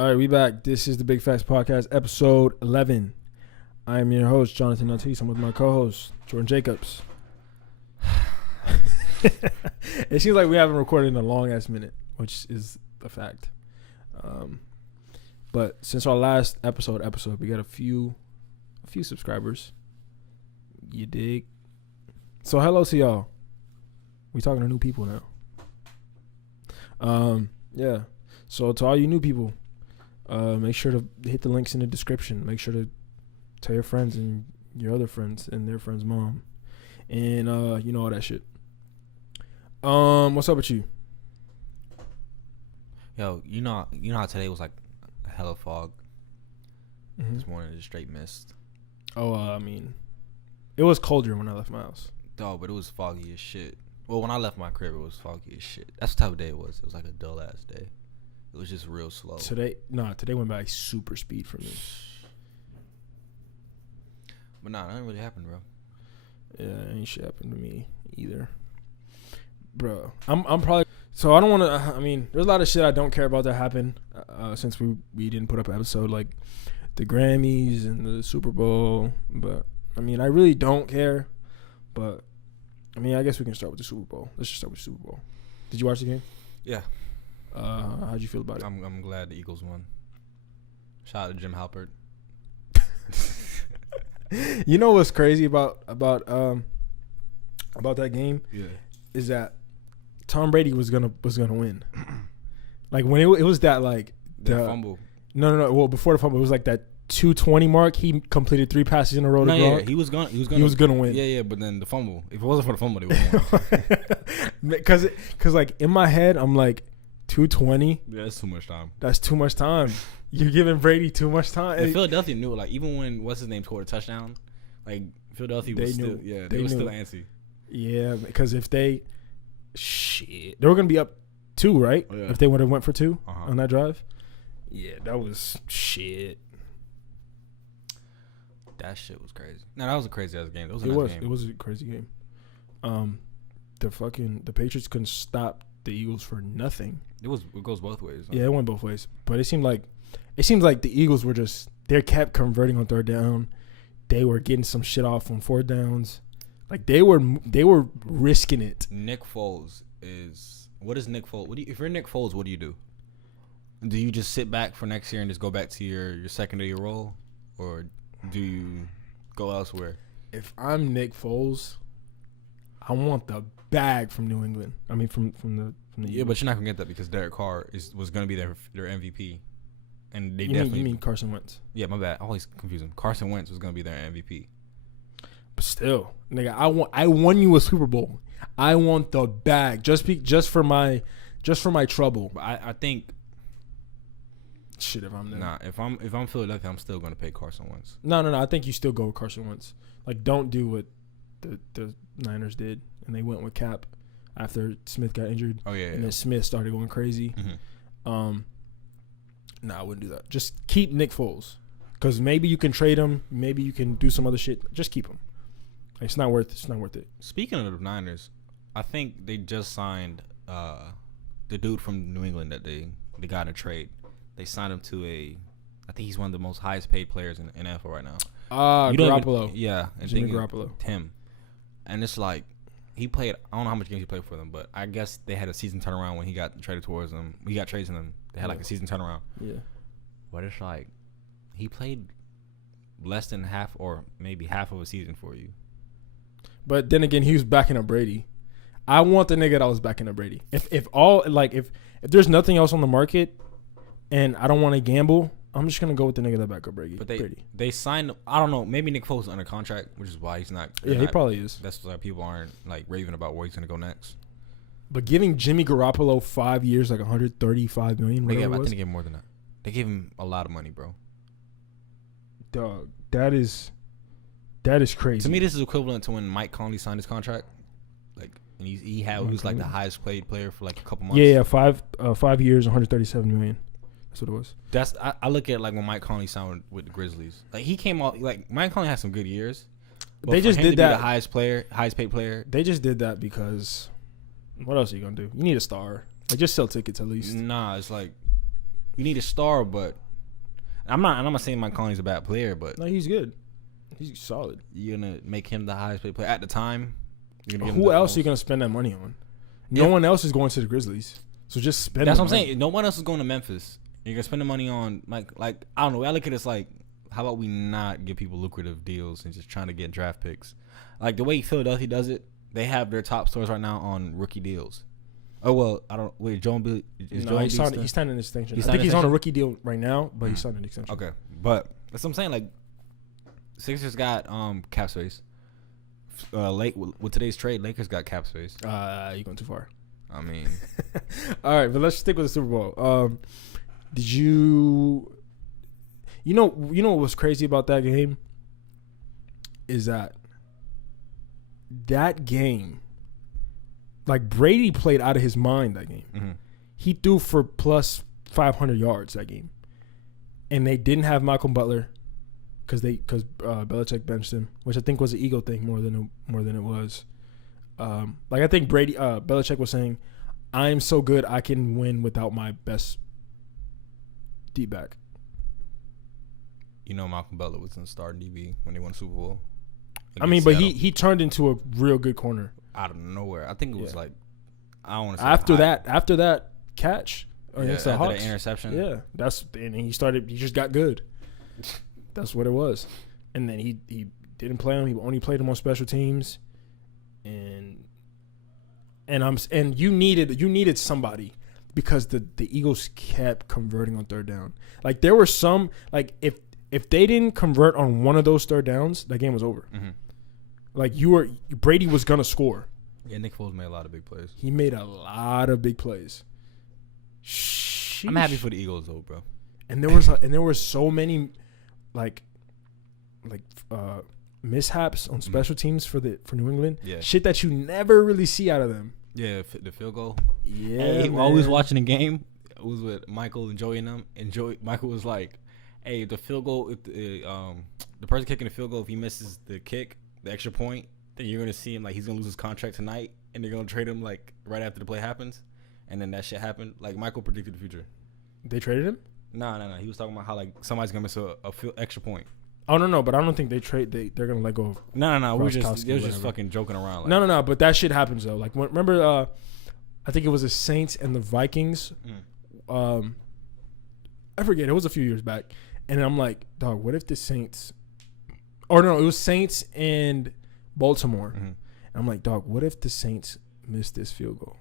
All right, we back. This is the Big Facts Podcast, episode 11. I am your host, Jonathan Ortiz. I'm with my co-host, Jordan Jacobs. It seems like we haven't recorded in a long-ass minute, which is a fact. But since our last episode, we got a few subscribers. You dig? So hello to y'all. We talking to new people now. Yeah. So to all you new people, make sure to hit the links in the description. Make sure to tell your friends and your other friends and their friend's mom, and you know all that shit. What's up with you? Yo, you know how today was like a hella fog. This morning just straight mist. Oh, I mean, it was colder when I left my house. Dog, but it was foggy as shit. Well, when I left my crib, it was foggy as shit. That's the type of day it was. It was like a dull ass day. It was just real slow. Today went by super speed for me. But nah, nothing really happened, bro. Yeah, ain't shit happened to me either, bro. I'm probably, so I don't want to. I mean, there's a lot of shit I don't care about that happened since we didn't put up an episode, like the Grammys and the Super Bowl. But I mean, I really don't care. But I mean, I guess we can start with the Super Bowl. Let's just start with the Super Bowl. Did you watch the game? Yeah. How'd you feel about it? I'm glad the Eagles won. Shout out to Jim Halpert. You know what's crazy about that game? Yeah. Is that Tom Brady was gonna win. Like when it was that like the fumble. No. Well, before the fumble, it was like that 220 mark. He completed 3 passes in a row. He was gonna win. Yeah. But then the fumble. If it wasn't for the fumble, they would won. Because like in my head, I'm like 220. Yeah, that's too much time. That's too much time. You're giving Brady too much time. And Philadelphia knew it. Like even when what's his name scored a touchdown, like Philadelphia was still they were still antsy. Yeah, because if they were gonna be up 2, right? Oh, yeah. If they would have went for 2 on that drive. Yeah, that was shit. That shit was crazy. No, that was a crazy ass game. It was a crazy game. The Patriots couldn't stop the Eagles for nothing. It goes both ways. Yeah, it went both ways. But it seemed like the Eagles were they kept converting on 3rd down. They were getting some shit off on 4th downs. Like they were risking it. Nick Foles what is Nick Foles? If you're Nick Foles, what do you do? Do you just sit back for next year and just go back to your secondary role, or do you go elsewhere? If I'm Nick Foles, I want the bag from New England. I mean, from the yeah, but you're not gonna get that because Derek Carr was gonna be their MVP, and they You mean Carson Wentz? Yeah, my bad. I always confuse them. Carson Wentz was gonna be their MVP. But still, nigga, I won you a Super Bowl. I want the bag just for my trouble. But I think. Shit, if I'm there. Nah, if I'm Philadelphia, I'm still gonna pay Carson Wentz. No. I think you still go with Carson Wentz. Like, don't do what the Niners did, and they went with Cap after Smith got injured. Oh yeah. And then Smith started going crazy. Mm-hmm. No, I wouldn't do that. Just keep Nick Foles, because maybe you can trade him. Maybe you can do some other shit. Just keep him. Like, it's not worth it. Speaking of the Niners, I think they just signed the dude from New England that they got in a trade. They signed him to I think he's one of the most highest paid players in NFL right now. Garoppolo. Jimmy Garoppolo. Tim. And it's like, he played, I don't know how much games he played for them, but I guess they had a season turnaround when he got traded towards them. He got traded to them. They had like a season turnaround. Yeah. But it's like, he played less than half or maybe half of a season for you. But then again, he was backing up Brady. I want the nigga that was backing up Brady. If there's nothing else on the market and I don't want to gamble, I'm just gonna go with the nigga that back up Brady. But they signed. I don't know. Maybe Nick Foles is under contract, which is why he's not. Yeah, he probably is. That's why people aren't like raving about where he's gonna go next. But giving Jimmy Garoppolo 5 years, like $135 million. I think they gave him more than that. They gave him a lot of money, bro. Dog, that is crazy. To me, this is equivalent to when Mike Conley signed his contract. Like, and he was like the highest paid player for like a couple months. Yeah, 5 years, $137 million. That's what it was. I look at like when Mike Conley signed with the Grizzlies. Like he came out like Mike Conley had some good years. But they just did that. The highest paid player. They just did that because what else are you gonna do? You need a star. Like just sell tickets at least. Nah, it's like You need a star, but I'm not saying Mike Conley's a bad player, but no, he's good. He's solid. You're gonna make him the highest paid player at the time. Who else are you gonna spend that money on? No one else is going to the Grizzlies, so just spend. That's what I'm saying. No one else is going to Memphis. You're gonna spend the money on like I don't know. I look at it like, how about we not give people lucrative deals and just trying to get draft picks? Like the way Philadelphia does it, they have their top stars right now on rookie deals. Oh well, I don't. Wait, Joel Embiid is Joel Embiid he's signing an extension. I think he's on a rookie deal right now, but he's signing an extension. Okay, but that's what I'm saying. Like, Sixers got cap space. Late with today's trade, Lakers got cap space. You're going too far. I mean, all right, but let's stick with the Super Bowl. Did you know what was crazy about that game? Is that game, like Brady played out of his mind that game. Mm-hmm. He threw for plus 500 yards that game, and they didn't have Malcolm Butler because Belichick benched him, which I think was an ego thing more than it was. Like I think Belichick was saying, "I'm so good I can win without my best deep back." You know, Malcolm Butler was in starting DB when they won the Super Bowl. I mean, but he turned into a real good corner out of nowhere. I think it was like, I don't want to say after that catch against the Hawks, that interception. Yeah, and he just got good. That's what it was. And then he didn't play him. He only played him on special teams. And you needed somebody because the Eagles kept converting on third down. Like there were some, like if they didn't convert on one of those third downs, that game was over. Mm-hmm. Like Brady was gonna score. Yeah, Nick Foles made a lot of big plays. He made a lot of big plays. Sheesh. I'm happy for the Eagles though, bro. And there were so many mishaps on special teams for New England. Yeah. Shit that you never really see out of them. Yeah, the field goal. Yeah. Hey, while we was watching the game, it was with Michael and Joey and them. And Michael was like, "Hey, the field goal, if the person kicking the field goal, if he misses the kick, the extra point, then you're gonna see him like he's gonna lose his contract tonight, and they're gonna trade him like right after the play happens." And then that shit happened. Like Michael predicted the future. They traded him? No. He was talking about how like somebody's gonna miss a extra point. Oh no, but I don't think they're gonna let go of. No. They were just fucking joking around. Like. No. But that shit happens though. Like remember, I think it was the Saints and the Vikings. I forget. It was a few years back, and I'm like, dog, what if the Saints? Or no, it was Saints and Baltimore. Mm-hmm. And I'm like, dog, what if the Saints missed this field goal?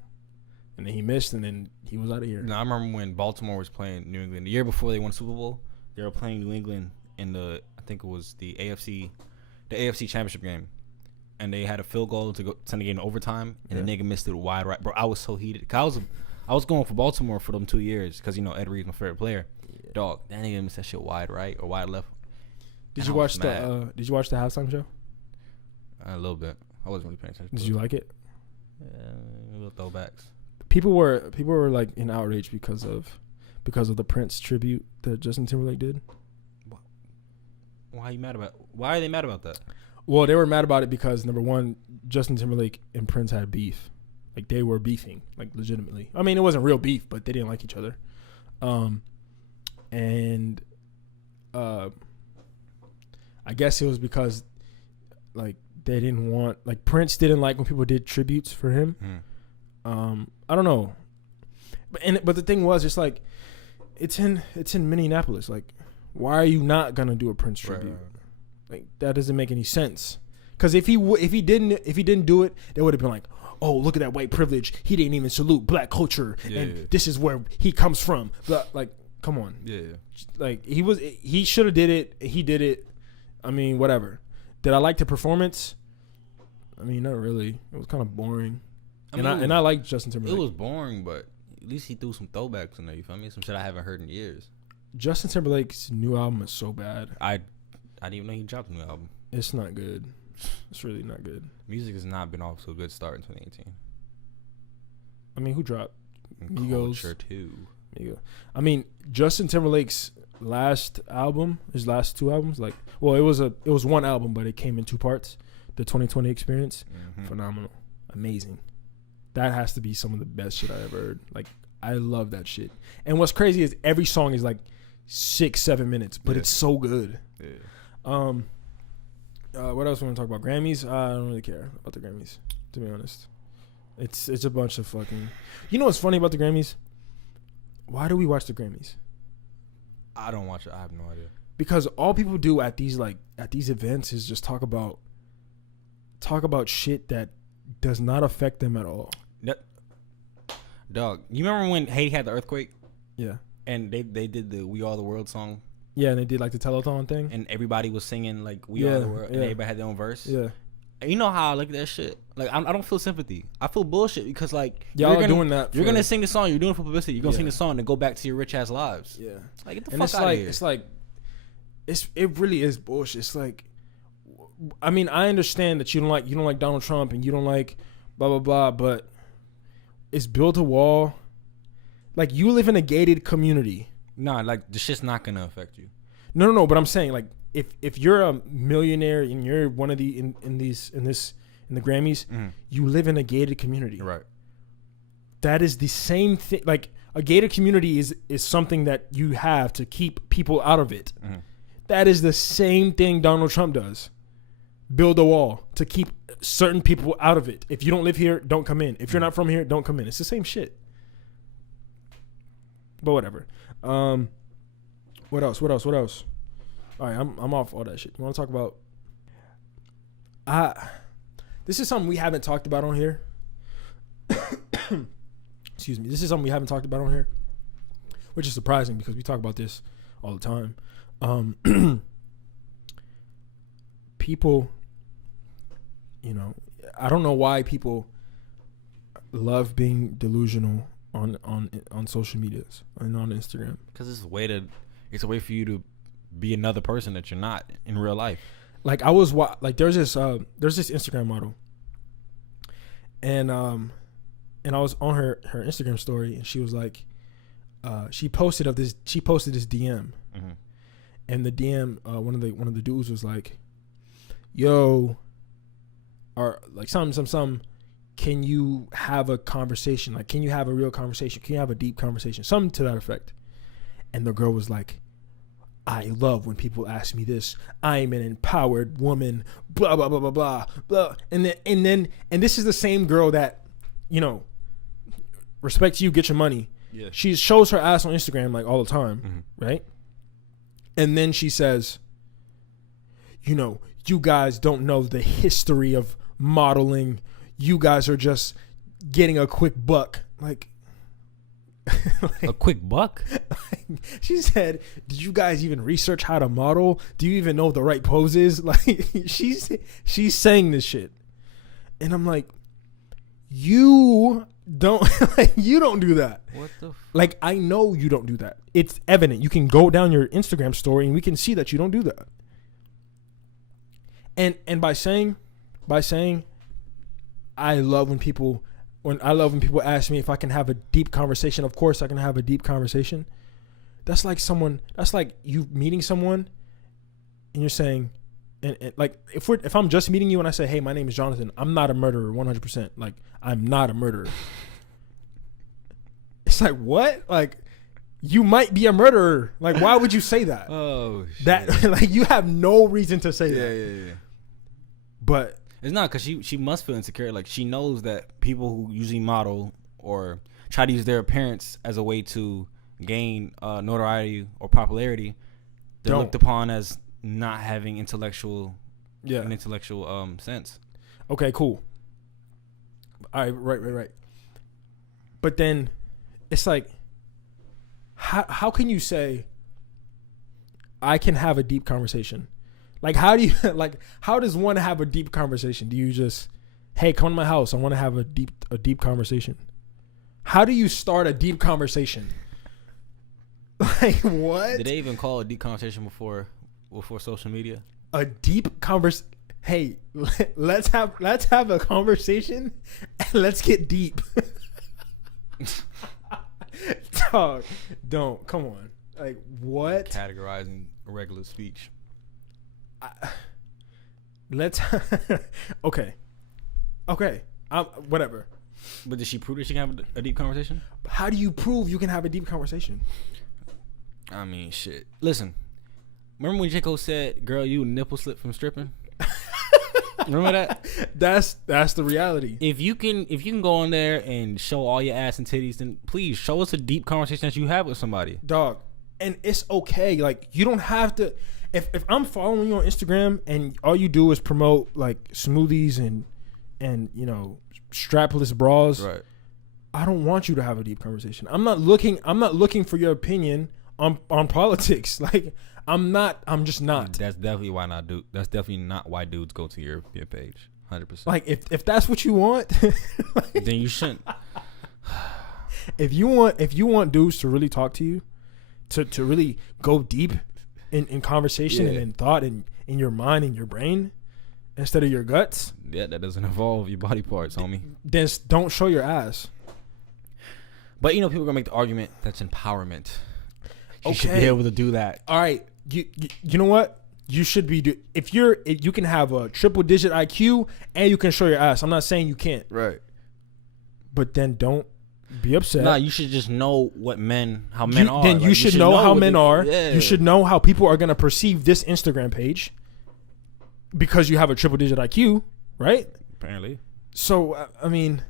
And then he missed, and then he was out of here. No, I remember when Baltimore was playing New England the year before they won the Super Bowl. They were playing New England in I think it was the AFC Championship game, and they had a field goal to go send the game to overtime, and the nigga missed it wide right. Bro, I was so heated. Cause I was going for Baltimore for them 2 years because Ed Reed's my favorite player. Yeah. Dog, that nigga missed that shit wide right or wide left. Did you watch the halftime show? A little bit. I wasn't really paying attention. Did you like it? Little throwbacks. People were like in outrage because of the Prince tribute that Justin Timberlake did. Why are they mad about that? Well, they were mad about it because number one, Justin Timberlake and Prince had beef. Like they were beefing, like legitimately. I mean, it wasn't real beef, but they didn't like each other. I guess it was because like they didn't want, like Prince didn't like when people did tributes for him. I don't know, but the thing was, it's like it's in Minneapolis. Like, why are you not gonna do a Prince tribute? Right. Like that doesn't make any sense. Because if he didn't do it, they would have been like, oh, look at that white privilege. He didn't even salute black culture, this is where he comes from. But like, come on. Yeah. Like he should have did it. He did it. I mean, whatever. Did I like the performance? I mean, not really. It was kind of boring. I like Justin Timberlake. It was boring, but at least he threw some throwbacks in there. You feel me? Some shit I haven't heard in years. Justin Timberlake's new album is so bad. I didn't even know he dropped a new album. It's not good. It's really not good. Music has not been off to a good start in 2018. I mean, who dropped? Migos. Culture too. Migos. I mean, Justin Timberlake's last album, his last two albums, like, well, it was one album, but it came in two parts. The 2020 Experience, phenomenal, amazing. That has to be some of the best shit I ever heard. Like, I love that shit. And what's crazy is every song is like 6-7 minutes, but it's so good. Yeah. What else we want to talk about? Grammys? I don't really care about the Grammys, to be honest. It's a bunch of fucking. You know what's funny about the Grammys? Why do we watch the Grammys? I don't watch it. I have no idea. Because all people do at these events is just talk about shit that does not affect them at all. Dog, you remember when Haiti had the earthquake? Yeah. And they did the "We Are the World" song. Yeah, and they did like the telethon thing, and everybody was singing like "We Are the World," and everybody had their own verse. Yeah. And you know how I look at that shit? Like I don't feel sympathy. I feel bullshit because like y'all doing that. You're gonna sing the song. You're doing it for publicity. You're gonna sing the song and go back to your rich ass lives. Yeah. Like get the and fuck out of here. It's like it really is bullshit. It's like, I mean, I understand that you don't like Donald Trump and you don't like blah blah blah, but it's built a wall. Like, you live in a gated community. Nah, like the shit's not gonna affect you. No. But I'm saying, like, if you're a millionaire and you're one of the in the Grammys, you live in a gated community. Right. That is the same thing. Like, a gated community is something that you have to keep people out of it. That is the same thing Donald Trump does. Build a wall to keep certain people out of it. If you don't live here, don't come in. If you're not from here, don't come in. It's the same shit. But whatever. What else? All right, I'm off all that shit. You want to talk about? This is something we haven't talked about on here. Excuse me. This is something we haven't talked about on here, which is surprising because we talk about this all the time. People, you know, I don't know why people love being delusional on social medias and on Instagram. Because it's a way for you to be another person that you're not in real life. Like, I was there's this Instagram model, and I was on her Instagram story, and she was like, she posted this DM, and the DM, one of the dudes was like, yo, or like some. Can you have a conversation? Like, can you have a real conversation? Can you have a deep conversation? Something to that effect. And the girl was like, I love when people ask me this. I'm an empowered woman, blah, blah, blah, blah, blah, blah. And this is the same girl that, you know, respect you, get your money. Yeah. She shows her ass on Instagram like all the time, right? And then she says, you know, you guys don't know the history of modeling. You guys are just getting a quick buck. Like a quick buck? She said, did you guys even research how to model? Do you even know the right poses? Like, she's saying this shit. And I'm like, you don't you don't do that. What the like, I know you don't do that. It's evident. You can go down your Instagram story and we can see that you don't do that. And by saying I love when people ask me if I can have a deep conversation. Of course I can have a deep conversation. That's like you meeting someone and you're saying, and like, if I'm just meeting you and I say, hey, my name is Jonathan, I'm not a murderer 100%. Like, I'm not a murderer. It's like, what? Like, you might be a murderer. Like, why would you say that? Oh, shit. That, like, you have no reason to say that. Yeah. But it's not, because she must feel insecure. Like, she knows that people who usually model or try to use their appearance as a way to gain notoriety or popularity, they're looked upon as not having an intellectual sense. Okay, cool. All right, right. But then it's like, how can you say I can have a deep conversation? Like, how do you how does one have a deep conversation? Do you just, hey, come to my house, I want to have a deep conversation? How do you start a deep conversation? Like, what? Did they even call a deep conversation before social media? A deep conversation. Hey, let's have a conversation and let's get deep. Dog, don't, come on. Like, what? Categorizing regular speech. Let's okay. Whatever. But did she prove that she can have a deep conversation? How do you prove you can have a deep conversation? I mean, shit. Listen, remember when J. Cole said, "Girl, you nipple slip from stripping"? Remember that? That's the reality. If you can go on there and show all your ass and titties, then please show us a deep conversation that you have with somebody, dog. And it's okay. Like, you don't have to. If I'm following you on Instagram and all you do is promote like smoothies and you know, strapless bras, right? I don't want you to have a deep conversation. I'm not looking for your opinion on politics. Like, I'm just not. That's definitely why not do. That's definitely not why dudes go to your page. 100%. Like, if that's what you want, like, then you shouldn't. If you want dudes to really talk to you, to really go deep in conversation and in thought and in your mind and your brain instead of your guts. Yeah, that doesn't involve your body parts, homie. Then don't show your ass. But you know, people are gonna make the argument that's empowerment. You should Okay. be able to do that. All right, you know what? You should be if you can have a triple digit IQ and you can show your ass. I'm not saying you can't. Right. But then don't be upset. Nah, you should just know how men are. Then you should know how men are. Yeah. You should know how people are gonna perceive this Instagram page because you have a triple digit IQ, right? Apparently. So I mean,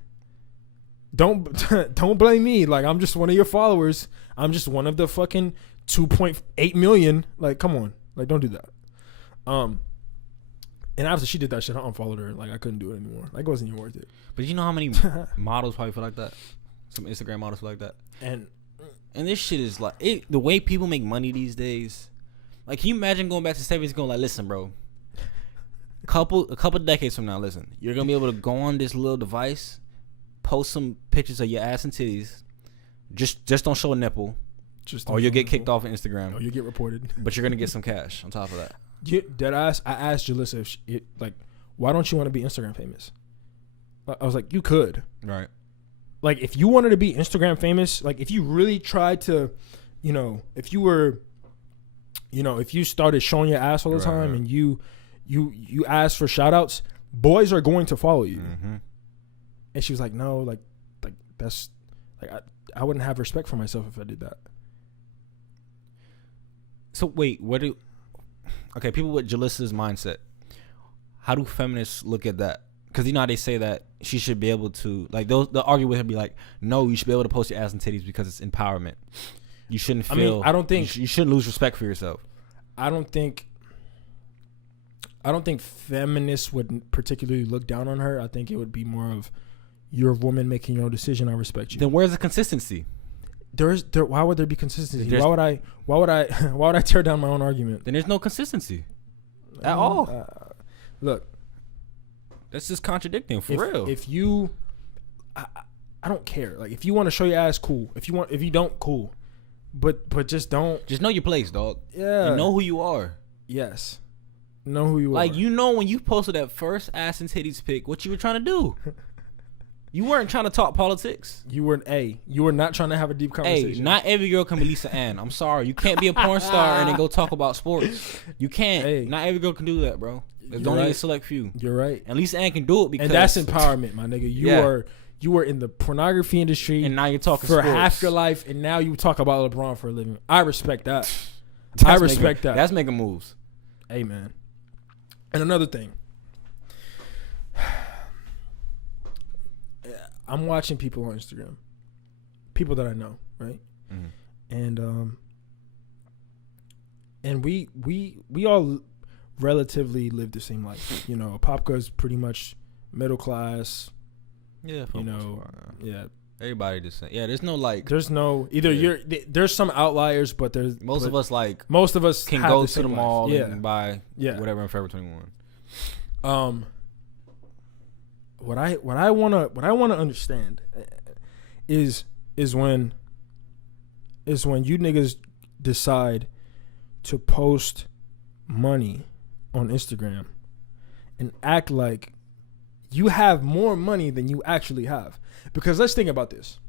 don't blame me. Like, I'm just one of your followers. I'm just one of the fucking 2.8 million. Like, come on. Like, don't do that. And after she did that shit, I unfollowed her. Like, I couldn't do it anymore. Like, it wasn't even worth it. But you know how many models probably feel like that? Some Instagram models feel like that. And this shit is like the way people make money these days. Like, can you imagine going back to 70s going like, listen, bro. A couple decades from now, listen, you're gonna be able to go on this little device, post some pictures of your ass and titties. Just don't show a nipple, or you'll get kicked off of Instagram, or you get reported. But you're gonna get some cash on top of that. Dead ass. I asked Jalissa if why don't you want to be Instagram famous? I was like, you could. Right. Like, if you wanted to be Instagram famous, like, if you really tried to, you know, if you started showing your ass all the time and you asked for shout outs, boys are going to follow you. Mm-hmm. And she was like, no, like that's like I wouldn't have respect for myself if I did that. So wait, okay, people with Jalissa's mindset, how do feminists look at that? Because you know how they say that she should be able to, like, they'll argue with her, be like, no, you should be able to post your ass and titties because it's empowerment. You shouldn't feel. I mean, I don't think you shouldn't lose respect for yourself. I don't think feminists would particularly look down on her. I think it would be more of, you're a woman making your own decision. I respect you. Then where's the consistency? Why would there be consistency? Why would I tear down my own argument? Then there's no consistency at all. Look, that's just contradicting for real. If you, I don't care. Like, if you want to show your ass, cool. If you don't, cool. But just don't. Just know your place, dog. Yeah. And know who you are. Yes. Know who you are. Like, you know, when you posted that first ass and titties pic, what you were trying to do. You weren't trying to talk politics. You were not trying to have a deep conversation. Hey, not every girl can be Lisa Ann. I'm sorry. You can't be a porn star and then go talk about sports. You can't. Hey, not every girl can do that, bro. There's only a select few. You're right. And Lisa Ann can do it because... And that's empowerment, my nigga. You were in the pornography industry. And now you're talking for sports. Half your life, and now you talk about LeBron for a living. I respect that. I respect that. That's making moves. Hey, man. And another thing. I'm watching people on Instagram. People that I know, right? Mm-hmm. And we all relatively live the same life. You know, Popka's pretty much middle class. Yeah, you know, yeah. Everybody the same. Yeah, there's no like. There's no either. There's some outliers, but there's most of us can go to the mall life. and buy whatever in Forever 21. What I wanna understand is when you niggas decide to post money on Instagram and act like you have more money than you actually have. Because let's think about this.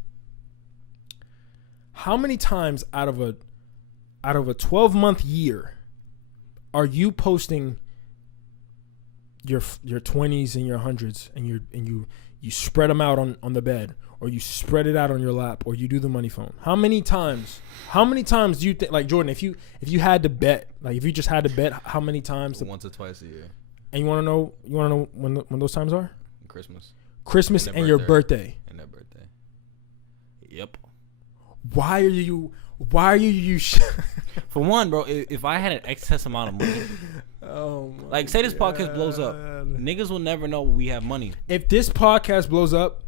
How many times out of a 12-month year are you posting your 20s and your hundreds and you spread them out on the bed, or you spread it out on your lap, or you do the money phone. How many times do you think, like, Jordan, if you had to bet, like, if you just had to bet, how many times? Once or twice a year. And you want to know when those times are? Christmas and your birthday. And their birthday. Yep. Why are you For one, bro, if I had an excess amount of money, like, say this podcast blows up, niggas will never know we have money. If this podcast blows up,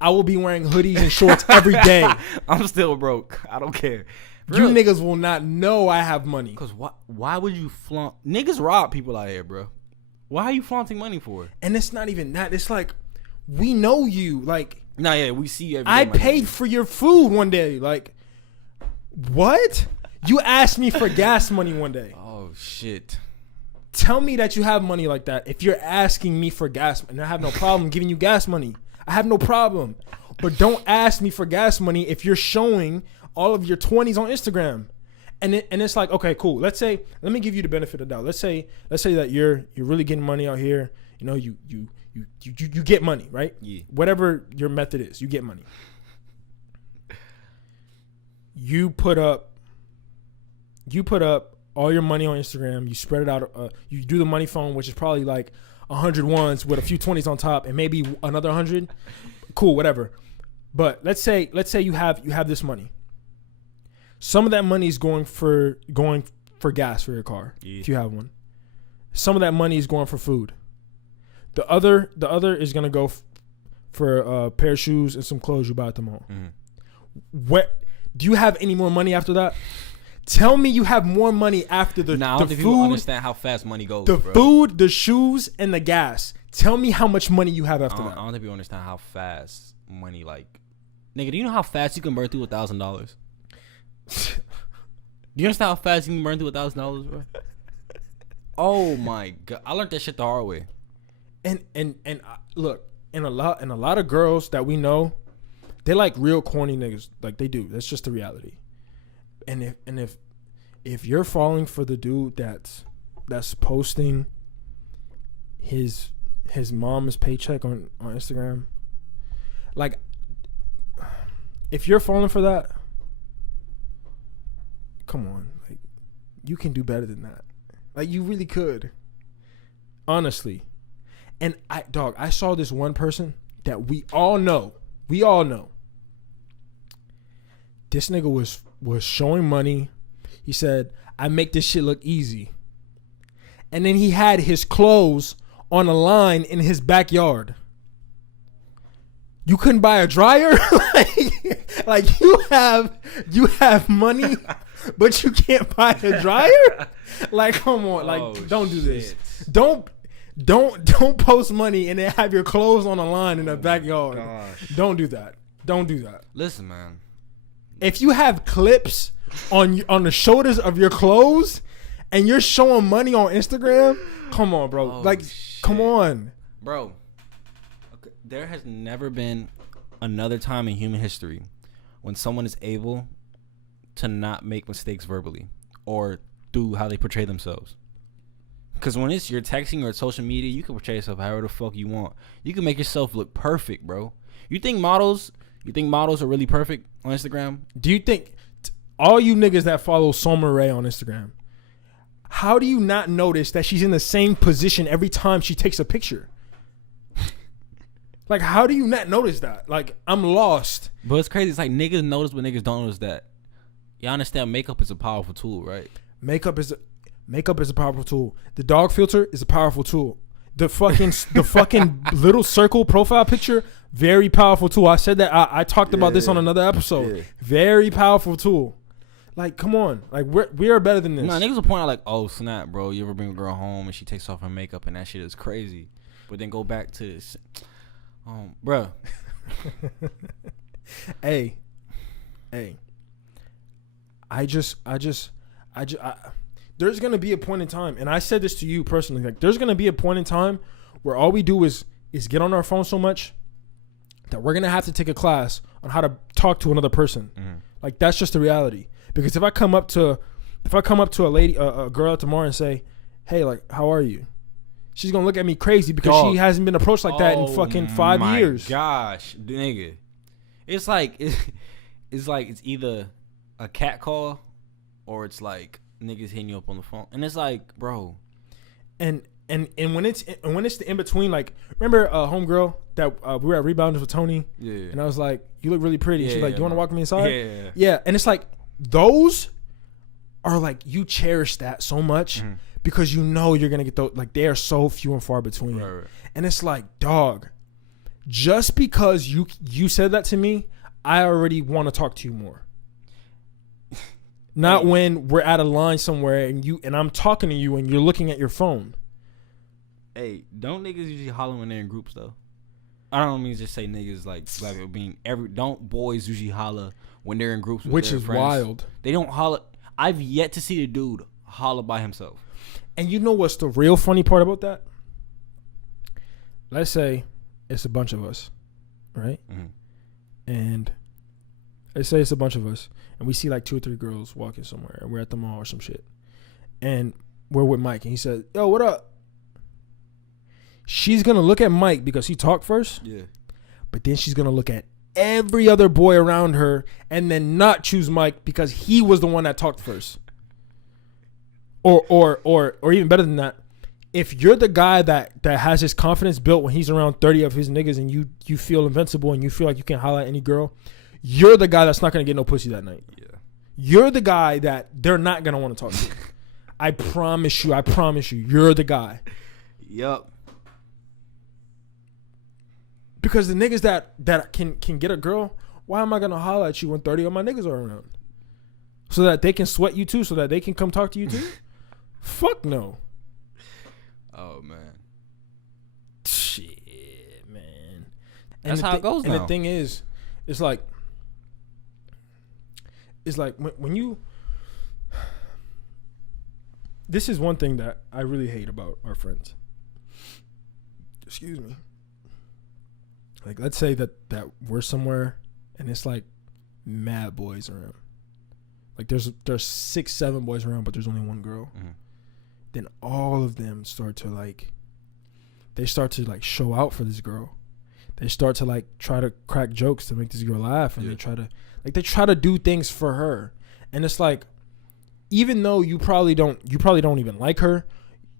I will be wearing hoodies and shorts every day. I'm still broke. I don't care. You niggas will not know I have money. Because why would you flaunt? Niggas rob people out here, bro. Why are you flaunting money for? And it's not even that. It's like, we know you. Like, nah, yeah, we see you every day. I paid for your food one day. Like, what? You asked me for gas money one day. Oh, shit. Tell me that you have money like that. If you're asking me for gas, and I have no problem giving you gas money. I have no problem. But don't ask me for gas money if you're showing all of your 20s on Instagram. And it's like, okay, cool. Let me give you the benefit of the doubt. Let's say that you're really getting money out here. You know, you get money, right? Yeah. Whatever your method is, you get money. You put up all your money on Instagram. You spread it out. You do the money phone, which is probably like 100 ones with a few 20s on top and maybe another 100. Cool, whatever. But let's say you have this money. Some of that money is going for gas for your car, if you have one. Some of that money is going for food. The other is gonna go for a pair of shoes and some clothes you buy at the mall. What do you have any more money after that? Tell me you have more money after the I don't think people understand how fast money goes. The food, the shoes, and the gas. Tell me how much money you have after that. I don't think people understand how fast money, like, nigga, do you know how fast you can burn through $1,000? Do you understand how fast you can burn through $1,000, bro? Oh my god, I learned that shit the hard way. And look, and a lot of girls that we know, they like real corny niggas. Like, they do. That's just the reality. And if you're falling for the dude that's posting his mom's paycheck on Instagram, like, if you're falling for that, come on, like, you can do better than that. Like, you really could, honestly. And I saw this one person that we all know. This nigga was showing money. He said, I make this shit look easy. And then he had his clothes on a line in his backyard. You couldn't buy a dryer? like you have money, but you can't buy a dryer? Like, come on. Like, don't do this. Don't post money and then have your clothes on a line in the backyard. Gosh. Don't do that. Listen, man. If you have clips on the shoulders of your clothes and you're showing money on Instagram, come on, bro. Come on. Bro, okay, there has never been another time in human history when someone is able to not make mistakes verbally or through how they portray themselves. Because when you're texting or social media, you can portray yourself however the fuck you want. You can make yourself look perfect, bro. You think models are really perfect on Instagram? Do you think all you niggas that follow Summer Rae on Instagram, how do you not notice that she's in the same position every time she takes a picture? Like, how do you not notice that? Like, I'm lost. But it's crazy. It's like niggas notice, but niggas don't notice that. Y'all understand makeup is a powerful tool, right? Makeup is a powerful tool. The dog filter is a powerful tool. The fucking little circle profile picture, very powerful tool. I said that. I talked about this on another episode. Yeah. Very powerful tool. Like, come on. Like, we are better than this. Nah, niggas will point out like, oh snap, bro. You ever bring a girl home and she takes off her makeup and that shit is crazy. But then go back to this, bro. Hey. There's going to be a point in time, and I said this to you personally, like, there's going to be a point in time where all we do is get on our phone so much that we're going to have to take a class on how to talk to another person. Mm-hmm. Like, that's just the reality. Because if I come up to a lady, a girl tomorrow and say, hey, like, how are you? she's gonna look at me crazy because she hasn't been approached like that in fucking 5 years. Gosh, nigga, it's like it's either a cat call or it's like niggas hitting you up on the phone, and it's like, bro, and when it's the in between, like, remember homegirl that we were at Rebounders with Tony, and I was like, you look really pretty. She's like, you want to walk me inside? Yeah, and it's like those are like, you cherish that so much because you know you're gonna get those. Like, they are so few and far between, right. And it's like, dog, just because you said that to me, I already want to talk to you more. Not when we're at a line somewhere and I'm talking to you and you're looking at your phone. Hey, don't niggas usually holler when they're in groups though? I don't mean just say niggas like black people being don't boys usually holler when they're in groups with which their is friends? Wild. They don't holler. I've yet to see the dude holler by himself. And you know what's the real funny part about that? Let's say it's a bunch of us, right? And let's say it's a bunch of us, and we see like 2 or 3 girls walking somewhere, and we're at the mall or some shit, and we're with Mike, and he says, yo, what up? She's gonna look at Mike because he talked first, but then she's gonna look at every other boy around her and then not choose Mike because he was the one that talked first. Or even better than that, if you're the guy that has his confidence built when he's around 30 of his niggas and you feel invincible and you feel like you can holler at any girl, you're the guy that's not going to get no pussy that night. Yeah. You're the guy that they're not going to want to talk to. I promise you, you're the guy. Yup. Because the niggas that can get a girl, why am I going to holler at you when 30 of my niggas are around? So that they can sweat you too, so that they can come talk to you too? Fuck no. Oh, man. Shit, man. That's how it goes now. And the thing is, it's like when you... This is one thing that I really hate about our friends. Excuse me. Like, let's say that we're somewhere and it's like mad boys around. Like, there's 6, 7 boys around, but there's only one girl. Then all of them start to show out for this girl. They start to like try to crack jokes to make this girl laugh, and they try to do things for her. And it's like, even though you probably don't even like her,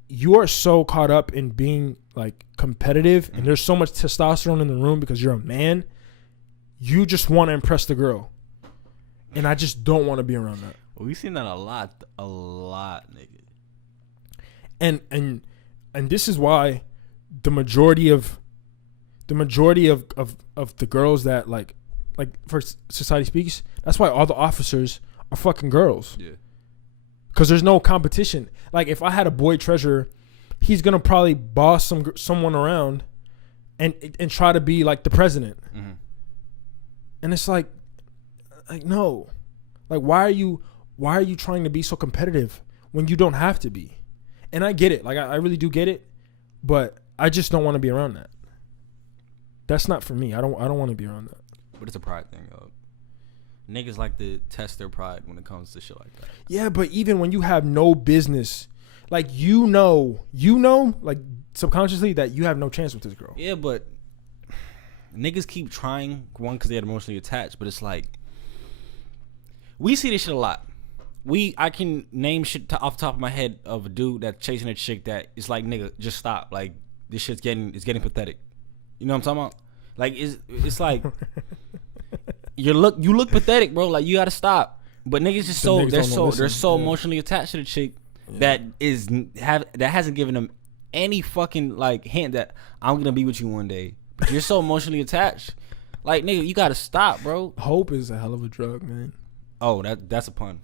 you are so caught up in being like competitive, and there's so much testosterone in the room because you're a man. You just want to impress the girl, and I just don't want to be around that. We've seen that a lot, nigga. And this is why the majority of the girls that like for Society Speaks, that's why all the officers are fucking girls. Yeah. Because there's no competition. Like, if I had a boy treasurer, he's gonna probably boss someone around and try to be like the president. And it's like no, like why are you trying to be so competitive when you don't have to be? And I get it, like I really do get it, but I just don't want to be around that. That's not for me. I don't want to be around that. But it's a pride thing, yo. Niggas like to test their pride when it comes to shit like that. Yeah, but even when you have no business, like you know, like subconsciously that you have no chance with this girl. Yeah, but niggas keep trying, one, because they're emotionally attached, but it's like, we see this shit a lot. I can name shit off the top of my head of a dude that's chasing a chick that it's like, nigga, just stop. Like, this shit's getting pathetic. You know what I'm talking about? Like, it's like you look pathetic, bro. Like, you gotta stop. But niggas just they're so emotionally attached to the chick that hasn't given them any fucking like hint that I'm gonna be with you one day. But you're so emotionally attached. Like, nigga, you gotta stop, bro. Hope is a hell of a drug, man. Oh, that's a pun.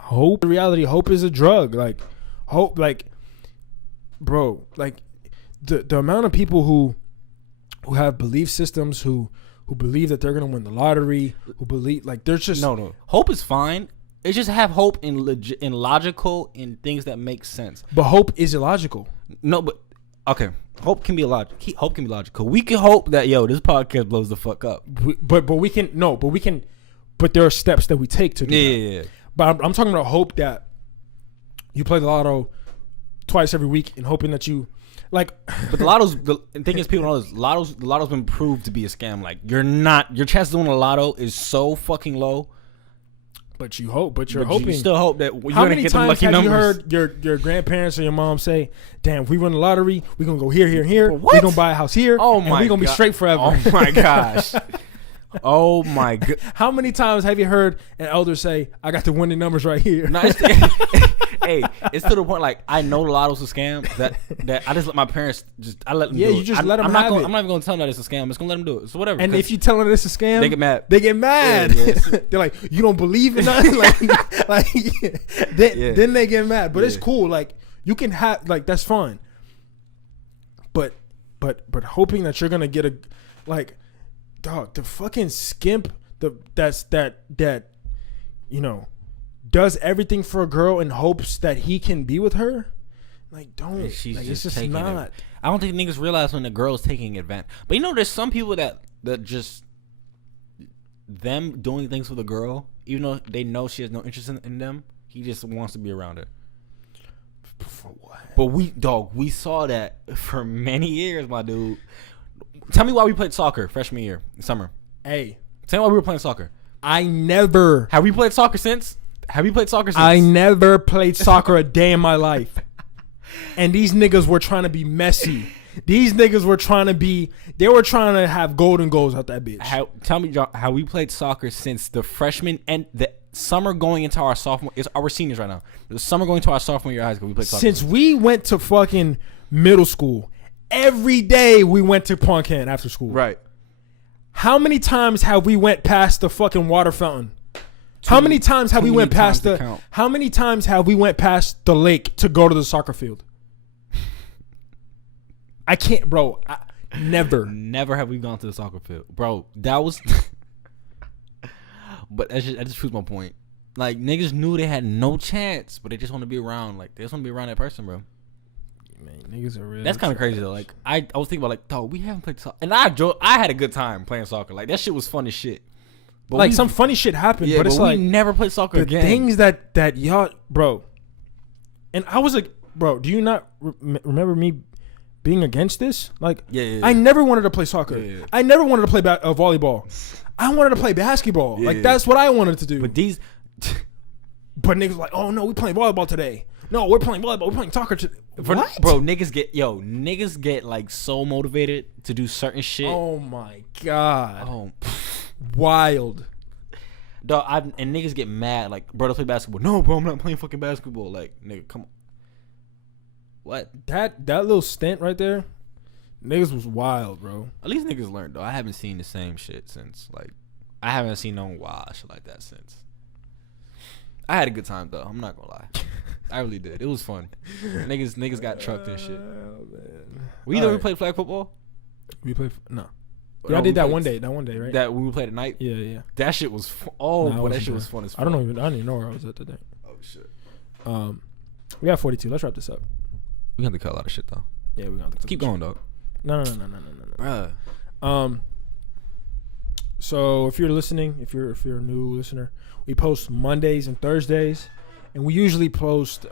Hope, in reality, hope is a drug. Like, hope, like, bro, like the amount of people who have belief systems, who believe that they're gonna win the lottery, who believe like there's just no. Hope is fine. It's just have hope in logical in things that make sense. But hope is illogical. No, but okay. Hope can be logical. We can hope that this podcast blows the fuck up. But there are steps that we take to do that. Yeah. But I'm talking about hope that you play the lotto, twice every week and hoping that you, like. But the thing is, people know this. The lotto's been proved to be a scam. Like, your chances of winning a lotto is so fucking low. But you hope. But you're hoping. You still hope that you're how gonna many get the times lucky have numbers. you heard your grandparents or your mom say, "Damn, if we win the lottery, we're gonna go here, here, and here. What? We're gonna buy a house here. Oh and my we're gonna be God. straight forever." Oh my gosh. Oh my god. How many times have you heard an elder say, "I got the winning numbers right here"? No, hey, it's to the point like I know the lotto's a scam that I just let my parents I let them do it. You just let them I'm have it. I'm not even gonna tell them that it's a scam. I'm just gonna let them do it. So whatever. And if you tell them it's a scam, they get mad. They get mad. Yeah. They're like, "You don't believe in nothing." Then they get mad. But it's cool. Like, you can have, like, that's fine. But hoping that you're gonna get a, like, dog, the fucking skimp that you know does everything for a girl in hopes that he can be with her. Like, don't. Like, it's just not. I don't think niggas realize when the girl's taking advantage. But you know, there's some people that just them doing things for the girl, even though they know she has no interest in them. He just wants to be around her. For what? But we saw that for many years, my dude. Tell me why we played soccer freshman year, summer. Hey, tell me why we were playing soccer. I never. Have we played soccer since? I never played soccer a day in my life. And these niggas were trying to be messy. These niggas were trying to be. They were trying to have golden goals out that bitch. Tell me, John, how we played soccer since the freshman and the summer going into our sophomore. We're seniors right now. The summer going to our sophomore year of high school, we played soccer. Since we went to fucking middle school, every day we went to Poncan after school. Right. How many times have we went past the fucking water fountain? How many times have we went past the? How many times have we went past the lake to go to the soccer field? I can't, bro. Never. Never have we gone to the soccer field, bro. That was. But that just proves my point. Like, niggas knew they had no chance, but they just want to be around. Like, they just want to be around that person, bro. Man, niggas are real. That's kind of crazy though. Like, I was thinking about, like, dog, we haven't played soccer, and I had a good time playing soccer. Like, that shit was fun as shit. But like, some funny shit happened, but it's we like never played soccer the again. things that y'all, bro. And I was like, bro, do you not remember me being against this? Like, yeah. I never wanted to play soccer. Yeah. I never wanted to play volleyball. I wanted to play basketball. Like, that's what I wanted to do. But but niggas were like, oh no, we playing volleyball today. No, we're playing volleyball. We're playing soccer today. What? Bro, niggas get like so motivated to do certain shit. Oh my god. Oh, wild. Dog, and niggas get mad. Like, bro, to play basketball. No, bro, I'm not playing fucking basketball. Like, nigga, come on. What? That little stint right there, niggas was wild, bro. At least niggas learned, though. I haven't seen the same shit since. Like, I haven't seen no wild shit like that since. I had a good time, though. I'm not gonna lie. I really did. It was fun. Niggas got trucked and shit. We played flag football. We played no. Yeah, I did that one day. That one day, right? That we played at night. Yeah. That shit was. That shit was fun as fuck. I don't even know where I was at today. Oh shit. We got 42. Let's wrap this up. We got to cut a lot of shit though. Yeah, we got to keep going, dog. No. So if you're listening, if you're a new listener, we post Mondays and Thursdays, and we usually post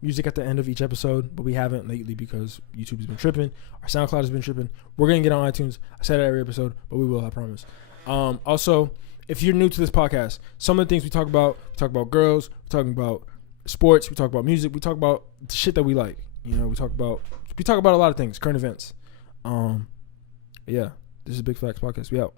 music at the end of each episode, but we haven't lately because YouTube has been tripping. Our SoundCloud has been tripping. We're gonna get on iTunes. I said it every episode, but we will, I promise. Also, if you're new to this podcast, some of the things we talk about girls, we're talking about sports, we talk about music, we talk about the shit that we like. You know, we talk about a lot of things, current events. Yeah, this is Big Facts Podcast. We out.